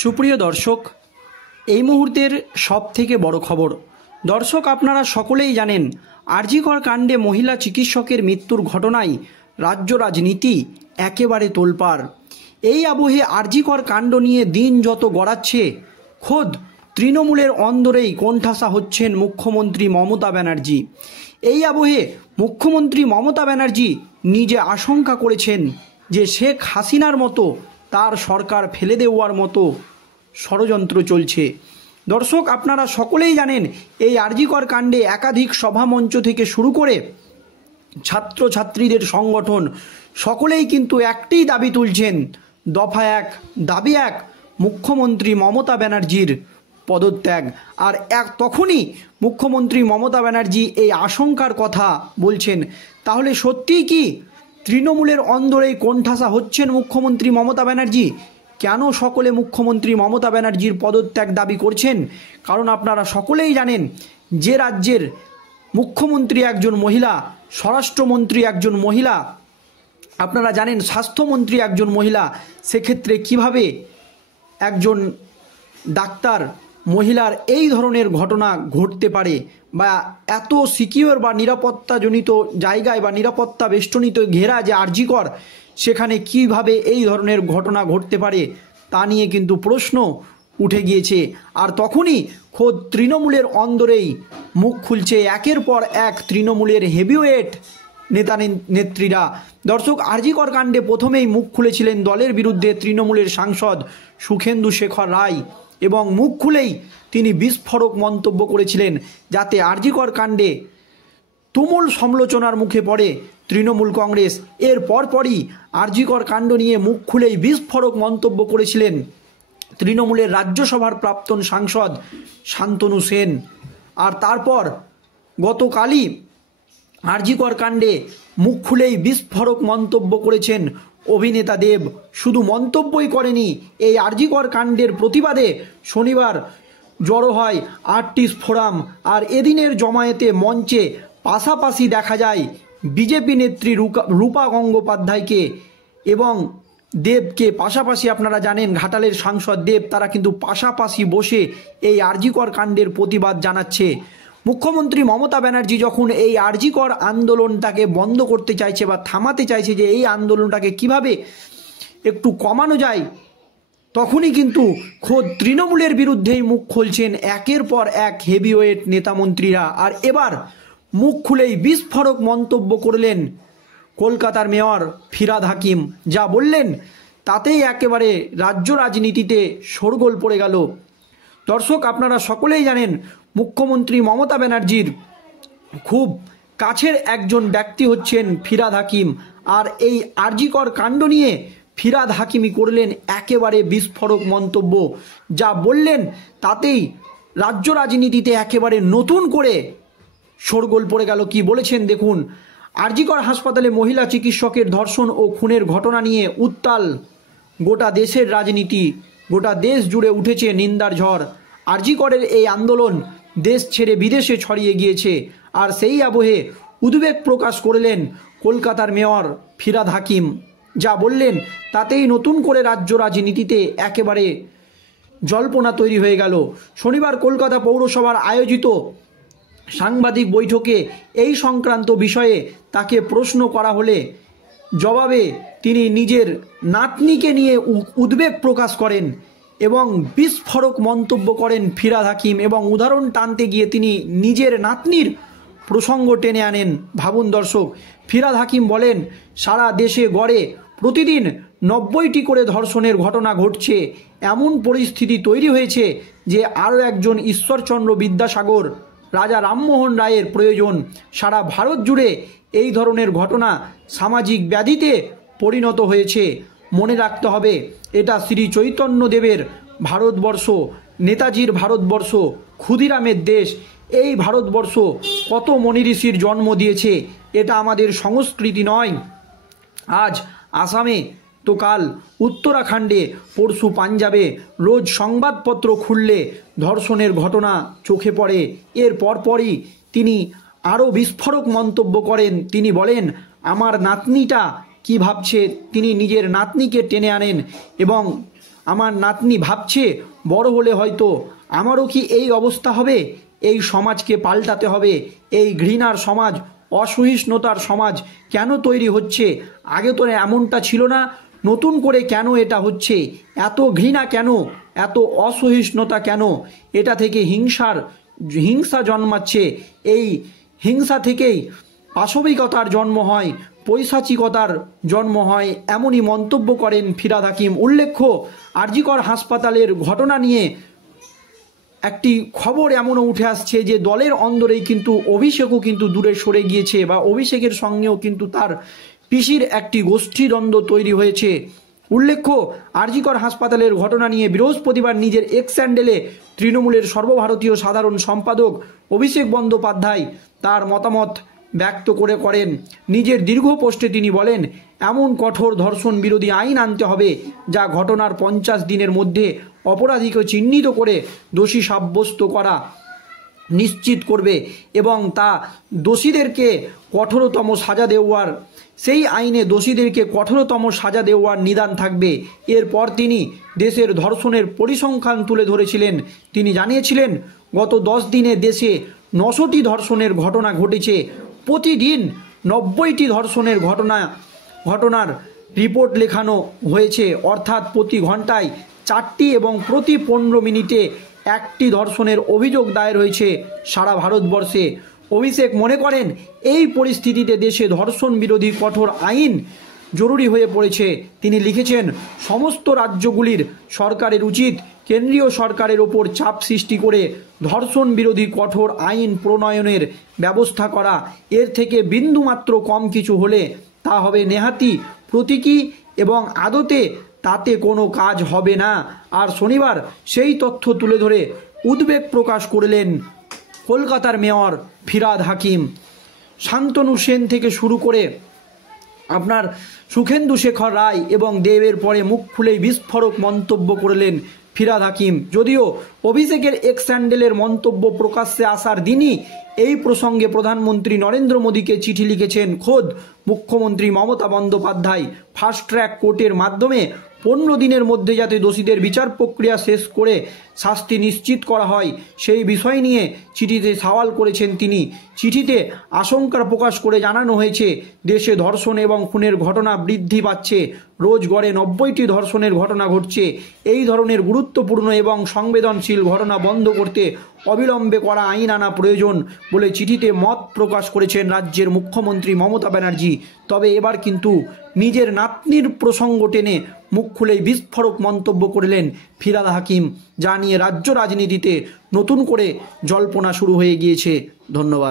সুপ্রিয় দর্শক, এই মুহূর্তের সবথেকে বড় খবর। দর্শক, আপনারা সকলেই জানেন আর.জি. কর কাণ্ডে মহিলা চিকিৎসকের মৃত্যুর ঘটনায় রাজ্য রাজনীতি একেবারে তোলপাড়। এই আবহে আর.জি. কর কাণ্ড নিয়ে দিন যত গড়াচ্ছে, খোদ তৃণমূলের অন্দরেই কোণঠাসা হচ্ছেন মুখ্যমন্ত্রী মমতা ব্যানার্জি। এই আবহে মুখ্যমন্ত্রী মমতা ব্যানার্জি নিজে আশঙ্কা করেছেন যে শেখ হাসিনার মতো তার সরকার ফেলে দেওয়ার মতো ষড়যন্ত্র চলছে। দর্শক, আপনারা সকলেই জানেন এই আর.জি. কর কাণ্ডে একাধিক সভামঞ্চ থেকে শুরু করে ছাত্রছাত্রীদের সংগঠন সকলেই কিন্তু একটাই দাবি তুলছেন, দফা এক, দাবি এক, মুখ্যমন্ত্রী মমতা ব্যানার্জির পদত্যাগ। আর তখনই মুখ্যমন্ত্রী মমতা ব্যানার্জি এই আশঙ্কার কথা বলছেন। তাহলে সত্যিই কি তৃণমূলের অন্দরেই কোণঠাসা হচ্ছেন মুখ্যমন্ত্রী মমতা ব্যানার্জি? কেন সকলে মুখ্যমন্ত্রী মমতা ব্যানার্জির পদত্যাগ দাবি করছেন? কারণ আপনারা সকলেই জানেন যে রাজ্যের মুখ্যমন্ত্রী একজন মহিলা, স্বরাষ্ট্রমন্ত্রী একজন মহিলা, আপনারা জানেন স্বাস্থ্যমন্ত্রী একজন মহিলা, সেক্ষেত্রে কিভাবে একজন ডাক্তার মহিলার এই ধরনের ঘটনা ঘটতে পারে, বা এত সিকিউর বা নিরাপত্তাজনিত জায়গায় বা নিরাপত্তা বেষ্টনীত ঘেরা যে আর.জি. কর, সেখানে কিভাবে এই ধরনের ঘটনা ঘটতে পারে তা নিয়ে কিন্তু প্রশ্ন উঠে গিয়েছে। আর তখনই খোদ তৃণমূলের অন্দরেই মুখ খুলছে একের পর এক তৃণমূলের হেভিওয়েট নেতা নেত্রীরা। দর্শক, আর.জি. কর কাণ্ডে প্রথমেই মুখ খুলেছিলেন দলের বিরুদ্ধে তৃণমূলের সাংসদ সুখেন্দু শেখর রায়, এবং মুখ খুলেই তিনি বিস্ফোরক মন্তব্য করেছিলেন, যাতে আর.জি. কর কাণ্ডে তুমুল সমালোচনার মুখে পড়ে তৃণমূল কংগ্রেস। এর পরপরই আর.জি. কর কাণ্ড নিয়ে মুখ খুলেই বিস্ফোরক মন্তব্য করেছিলেন তৃণমূলের রাজ্যসভার প্রাক্তন সাংসদ শান্তনু সেন। আর তারপর গতকালই আর.জি. কর কাণ্ডে মুখ খুলেই বিস্ফোরক মন্তব্য করেছেন অভিনেতা দেব। শুধু মন্তব্যই করেনি, এই আর.জি. কর কাণ্ডের প্রতিবাদে শনিবার জড়ো হয় আর্টিস্ট ফোরাম। আর এদিনের জমায়েতে মঞ্চে পাশাপাশি দেখা যায় বিজেপি নেত্রী রূপা গঙ্গোপাধ্যায়কে এবং দেবকে। পাশাপাশি আপনারা জানেন ঘাটালের সাংসদ দেব, তারা কিন্তু পাশাপাশি বসে এই আর.জি. কর কাণ্ডের প্রতিবাদ জানাচ্ছে। মুখ্যমন্ত্রী মমতা ব্যানার্জি যখন এই আর.জি. কর আন্দোলনটাকে বন্ধ করতে চাইছে বা থামাতে চাইছে, যে এই আন্দোলনটাকে কিভাবে একটু কমানো যায়, তখনই কিন্তু খোদ তৃণমূলের বিরুদ্ধেই মুখ খুলছেন একের পর এক হেভিওয়েট নেতামন্ত্রীরা। আর এবার মুখ খুলেই বিস্ফোরক মন্তব্য করলেন কলকাতার মেয়র ফিরহাদ হাকিম। যা বললেন তাতেই একেবারে রাজ্য রাজনীতিতে শোরগোল পড়ে গেল। দর্শক, আপনারা সকলেই জানেন মুখ্যমন্ত্রী মমতা ব্যানার্জির খুব কাছের একজন ব্যক্তি হচ্ছেন ফিরহাদ হাকিম। আর এই আর.জি. কর কাণ্ড নিয়ে ফিরহাদ হাকিমই করলেন একেবারে বিস্ফোরক মন্তব্য। যা বললেন তাতেই রাজ্য রাজনীতিতে একেবারে নতুন করে শোরগোল পড়ে গেল। কি বলেছেন দেখুন। আর.জি. কর হাসপাতালে মহিলা চিকিৎসকের ধর্ষণ ও খুনের ঘটনা নিয়ে উত্তাল গোটা দেশের রাজনীতি। গোটা দেশ জুড়ে উঠেছে নিন্দার ঝড়। আর.জি. করের এই আন্দোলন দেশ ছেড়ে বিদেশে ছড়িয়ে গিয়েছে। আর সেই আবহে উদ্বেগ প্রকাশ করলেন কলকাতার মেয়র ফিরহাদ হাকিম। যা বললেন তাতেই নতুন করে রাজ্য রাজনীতিতে একেবারে জল্পনা তৈরি হয়ে গেল। শনিবার কলকাতা পৌরসভার আয়োজিত সাংবাদিক বৈঠকে এই সংক্রান্ত বিষয়ে তাকে প্রশ্ন করা হলে জবাবে তিনি নিজের নাতনিকে নিয়ে উদ্বেগ প্রকাশ করেন এবং বিস্ফোরক মন্তব্য করেন ফিরহাদ হাকিম, এবং উদাহরণ টানতে গিয়ে তিনি নিজের নাতনির প্রসঙ্গ টেনে আনেন। ভাবুন দর্শক, ফিরহাদ হাকিম বলেন সারা দেশে গড়ে প্রতিদিন 90টি করে ধর্ষণের ঘটনা ঘটছে। এমন পরিস্থিতি তৈরি হয়েছে যে আরও একজন ঈশ্বরচন্দ্র বিদ্যাসাগর, রাজা রামমোহন রায়ের প্রয়োজন। সারা ভারত জুড়ে এই ধরনের ঘটনা সামাজিক ব্যাধিতে পরিণত হয়েছে। মনে রাখতে হবে, এটা শ্রী চৈতন্যদেবের ভারতবর্ষ, নেতাজির ভারতবর্ষ, ক্ষুদিরামের দেশ। এই ভারতবর্ষ কত মনি ঋষির জন্ম দিয়েছে, এটা আমাদের সংস্কৃতি নয়। আজ আসামে তো কাল উত্তরাখণ্ডে, পরশু পাঞ্জাবে, রোজ সংবাদপত্র খুললে ধর্ষণের ঘটনা চোখে পড়ে। এর পরপরই তিনি আরও বিস্ফোরক মন্তব্য করেন। তিনি বলেন আমার নাতনিটা কি ভাবছে। তিনি নিজের নাতনিকে টেনে আনেন এবং আমার নাতনি ভাবছে বড় হলে হয়তো আমারও কি এই অবস্থা হবে? এই সমাজকে পাল্টাতে হবে। এই ঘৃণার সমাজ, অসহিষ্ণুতার সমাজ কেন তৈরি হচ্ছে? আগে তো এমনটা ছিল না, নতুন করে কেন এটা হচ্ছে? এত ঘৃণা কেন? এত অসহিষ্ণুতা কেন? এটা থেকে হিংসা জন্মাচ্ছে। এই হিংসা থেকেই পাশবিকতার জন্ম হয়, পৈশাচিকতার জন্ম হয়, এমনই মন্তব্য করেন ফিরহাদ হাকিম। উল্লেখ্য, আর.জি. কর হাসপাতালের ঘটনা নিয়ে একটি খবর এমনও উঠে আসছে যে দলের অন্দরেই কিন্তু অভিষেকও কিন্তু দূরে সরে গিয়েছে, বা অভিষেকের সঙ্গেও কিন্তু তার পিসির একটি গোষ্ঠীদ্বন্দ্ব তৈরি হয়েছে। উল্লেখ্য, আর.জি. কর হাসপাতালের ঘটনা নিয়ে বৃহস্পতিবার নিজের এক্স হ্যান্ডেলে তৃণমূলের সর্বভারতীয় সাধারণ সম্পাদক অভিষেক বন্দ্যোপাধ্যায় তার মতামত ব্যক্ত করেন। নিজের দীর্ঘ পোস্টে তিনি বলেন, এমন কঠোর ধর্ষণ বিরোধী আইন আনতে হবে যা ঘটনার 50 দিনের মধ্যে অপরাধীকে চিহ্নিত করে দোষী সাব্যস্ত করা নিশ্চিত করবে এবং তা দোষীদেরকে কঠোরতম সাজা দেওয়ার, সেই আইনে দোষীদেরকে কঠোরতম সাজা দেওয়ার নিদান থাকবে। এরপর তিনি দেশের ধর্ষণের পরিসংখ্যান তুলে ধরেছিলেন। তিনি জানিয়েছিলেন, গত 10 দিনে দেশে 900টি ধর্ষণের ঘটনা ঘটেছে। প্রতিদিন 90টি ধর্ষণের ঘটনার রিপোর্ট লেখানো হয়েছে, অর্থাৎ প্রতি ঘন্টায় 4টি এবং প্রতি 15 মিনিটে 1টি ধর্ষণের অভিযোগ দায়ের হয়েছে সারা ভারতবর্ষে। অভিষেক মনে করেন, এই পরিস্থিতিতে দেশে ধর্ষণ বিরোধী কঠোর আইন জরুরি হয়ে পড়েছে। তিনি লিখেছেন, সমস্ত রাজ্যগুলির সরকারের উচিত কেন্দ্রীয় সরকারের ওপর চাপ সৃষ্টি করে ধর্ষণ বিরোধী কঠোর আইন প্রণয়নের ব্যবস্থা করা। এর থেকে বিন্দুমাত্র কম কিছু হলে তা হবে নেহাতি প্রতীকী এবং আদতে তাতে কোনো কাজ হবে না। আর শনিবার সেই তথ্য তুলে ধরে উদ্বেগ প্রকাশ করলেন কলকাতার মেয়র ফিরহাদ হাকিম। শান্তনু সেন থেকে শুরু করে আপনার সুখেন্দু শেখর রায় এবং দেবের পরে মুখ খুলেই বিস্ফোরক মন্তব্য করলেন ফিরহাদ হাকিম। যদিও অভিষেকের এক্স হ্যান্ডেলের মন্তব্য প্রকাশ্যে আসার দিনই এই প্রসঙ্গে প্রধানমন্ত্রী নরেন্দ্র মোদীকে চিঠি লিখেছেন খোদ মুখ্যমন্ত্রী মমতা বন্দ্যোপাধ্যায়। ফাস্ট ট্র্যাক কোর্টের মাধ্যমে 15 দিনের মধ্যে যাতে দোষীদের বিচার প্রক্রিয়া শেষ করে শাস্তি নিশ্চিত করা হয়, সেই বিষয় নিয়ে চিঠিতে সওয়াল করেছেন তিনি। চিঠিতে আশঙ্কা প্রকাশ করে জানানো হয়েছে, দেশে ধর্ষণ এবং খুনের ঘটনা বৃদ্ধি পাচ্ছে। রোজ গড়ে 90টি ধর্ষণের ঘটনা ঘটছে। এই ধরনের গুরুত্বপূর্ণ এবং সংবেদনশীল ঘটনা বন্ধ করতে অবিলম্বে করা আইন আনা প্রয়োজন বলে চিঠিতে মত প্রকাশ করেছেন রাজ্যের মুখ্যমন্ত্রী মমতা ব্যানার্জি। তবে এবার কিন্তু নিজের নাতনির প্রসঙ্গ টেনে মুখ খুলেই বিস্ফোরক মন্তব্য করলেন ফিরহাদ হাকিম, যা নিয়ে রাজ্য রাজনীতিতে নতুন করে জল্পনা শুরু হয়ে গিয়েছে। ধন্যবাদ।